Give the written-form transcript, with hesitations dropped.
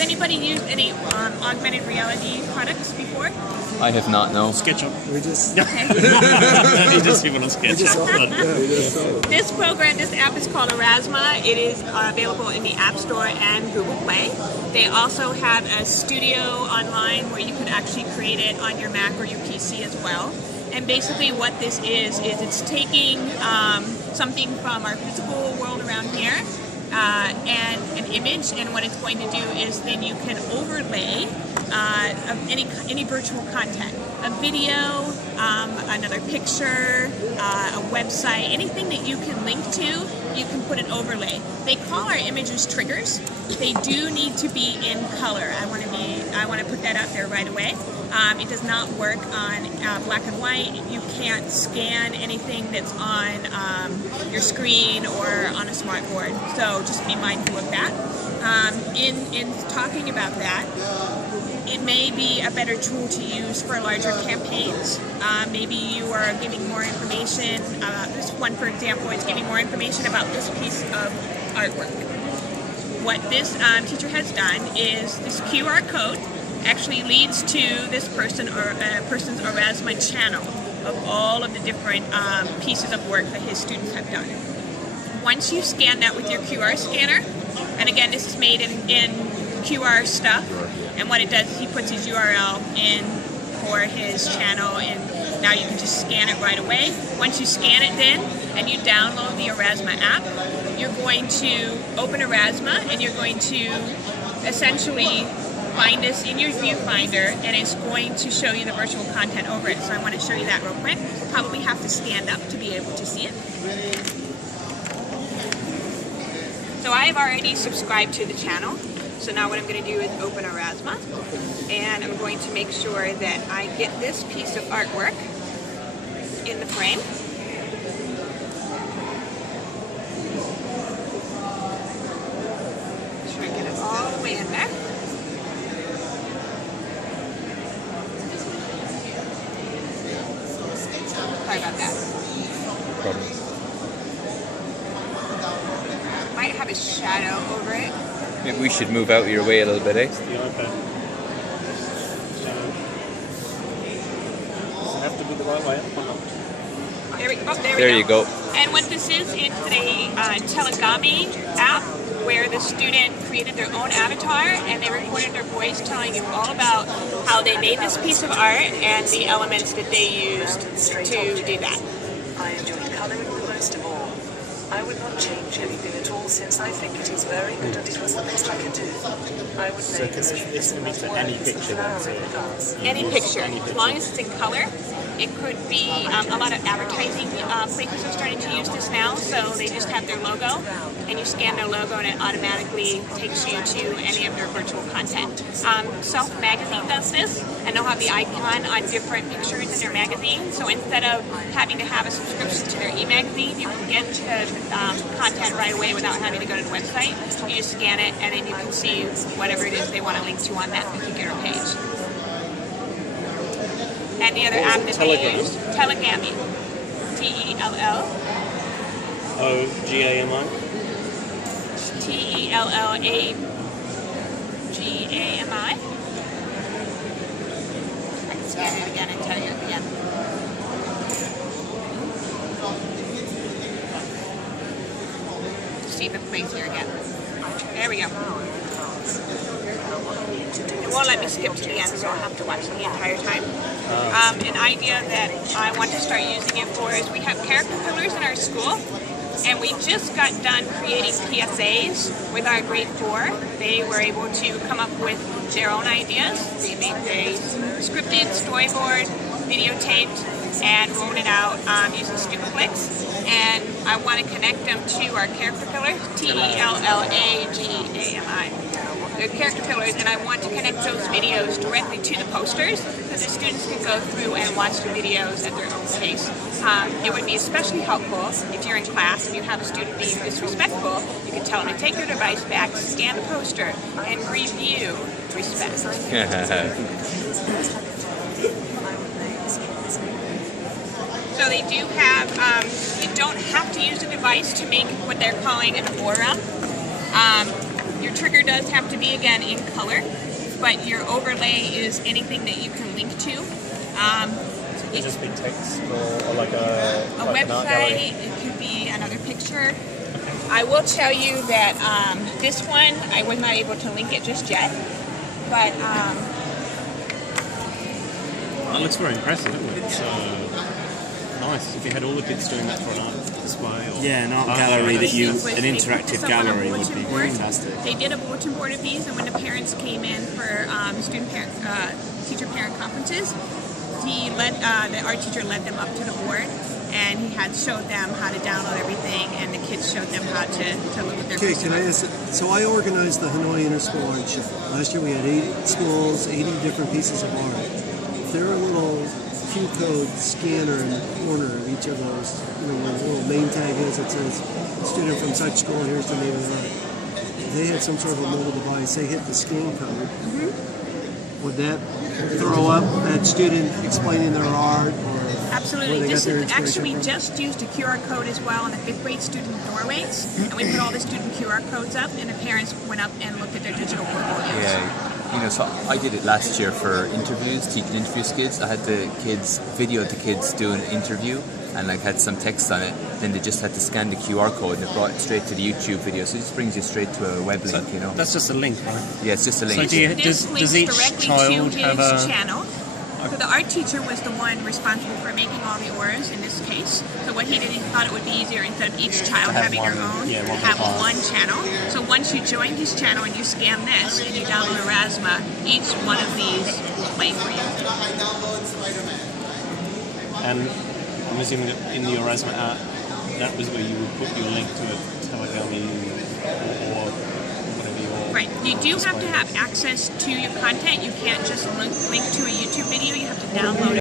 anybody used any augmented reality products before? I have not, no. SketchUp. We just You just see what on SketchUp. This program, this app is called Aurasma. It is available in the App Store and Google Play. They also have a studio online where you could actually create it on your Mac or your PC as well. And basically what this is it's taking something from our physical world around here and an image, and what it's going to do is then you can overlay of any virtual content, a video, another picture, a website, anything that you can link to, you can put an overlay. They call our images triggers. They do need to be in color. I want to put that out there right away. It does not work on black and white. You can't scan anything that's on your screen or on a smart board. So just be mindful of that. In talking about that, it may be a better tool to use for larger campaigns. Maybe you are giving more information. This one, for example, is giving more information about this piece of artwork. What this teacher has done is this QR code actually leads to this person or person's Aurasma channel of all of the different pieces of work that his students have done. Once you scan that with your QR scanner, and again, this is made in QR stuff, and what it does is he puts his URL in for his channel, and now you can just scan it right away. Once you scan it then, and you download the Aurasma app, you're going to open Aurasma, and you're going to essentially find this in your viewfinder, and it's going to show you the virtual content over it. So I want to show you that real quick. Probably have to stand up to be able to see it. So I have already subscribed to the channel. So now what I'm going to do is open Aurasma, and I'm going to make sure that I get this piece of artwork in the frame. Make sure I get it all the way in there. Sorry about that. No problem. Might have a shadow over it. Maybe we should move out of your way a little bit, eh? The iPad. Does it have to be the right way up or not? There we go. And what this is, it's a telegami app where the student created their own avatar and they recorded their voice telling you all about how they made this piece of art and the elements that they used to do that. I enjoy colouring the most of all. I would not change anything at all since I think it is very good and it was the best I could do. I would make this can be to any picture then? Any picture, as long as it's in color. It could be a lot of advertising places are starting to use this now, so they just have their logo, and you scan their logo and it automatically takes you to any of their virtual content. Self Magazine does this, and they'll have the icon on different pictures in their magazine, so instead of having to have a subscription to their e-magazine, you can get the content right away without having to go to the website. You just scan it, and then you can see whatever it is they want to link to on that particular page. And the other app that they use, Telegami, Tellagami, Tellagami. I can scan it again and tell you at the end. See the place here again. There we go. It won't let me skip to the end, so I'll have to watch the entire time. An idea that I want to start using it for is we have character pillars in our school, and we just got done creating PSAs with our grade 4. They were able to come up with their own ideas. They scripted, storyboard, videotaped, and rolled it out using StupidFlix. And I want to connect them to our character pillars, Tellagami. They're character pillars, and I want to connect those videos directly to the posters so the students can go through and watch the videos at their own pace. It would be especially helpful if you're in class and you have a student being disrespectful. You can tell them to take their device back, scan the poster, and review respect. So they do have, you don't have to use a device to make what they're calling an aura. Your trigger does have to be, again, in color, but your overlay is anything that you can link to. Could it just be text or like a like an art gallery? Website, it could be another picture. I will tell you that this one, I was not able to link it just yet, but That looks very impressive. It's nice. If you had all the kids doing that for an art display, or Yeah, an art gallery that you, was an they put interactive this up on a gallery would bulletin be board. fantastic. They did a bulletin board of these, and when the parents came in for teacher-parent conferences, he led the art teacher led them up to the board, and he had showed them how to download everything, and the kids showed them how to look at their Okay, piece of can I art. ask? So I organized the Hanoi Interschool Art Show. Last year we had 80 schools, 80 different pieces of art. There are a little Q code scanner in the corner of each of those, where the little name tag is that says student from such school, and here's the name of the art. If they had some sort of a mobile device, they hit the scan code. Would that throw up that student explaining their art, or Absolutely. where they This got their is inspiration actually from? just used a QR code as well on the 5th grade student doorways, and we put all the student QR codes up, and the parents went up and looked at their digital portfolios. Yeah, so I did it last year for interviews, teaching interviews kids. I had the kids videoed the kids doing an interview and like had some text on it. Then they just had to scan the QR code and it brought it straight to the YouTube video. So it just brings you straight to a web link, That's just a link, right? Yeah, it's just a link. So do you, This does links each directly child to have his a... channel. So the art teacher was the one responsible for making all the auras in this case. So what he did, he thought it would be easier instead of each child have having their one, own, yeah, to one have per class. one channel. So once you join his channel and you scan this and you download Aurasma, each one of these will play for you. And I'm assuming that in the Aurasma app, that was where you would put your link to a Telegami or whatever your... Right. You do have to have access to your content. You can't just link to a YouTube video. You have to download it.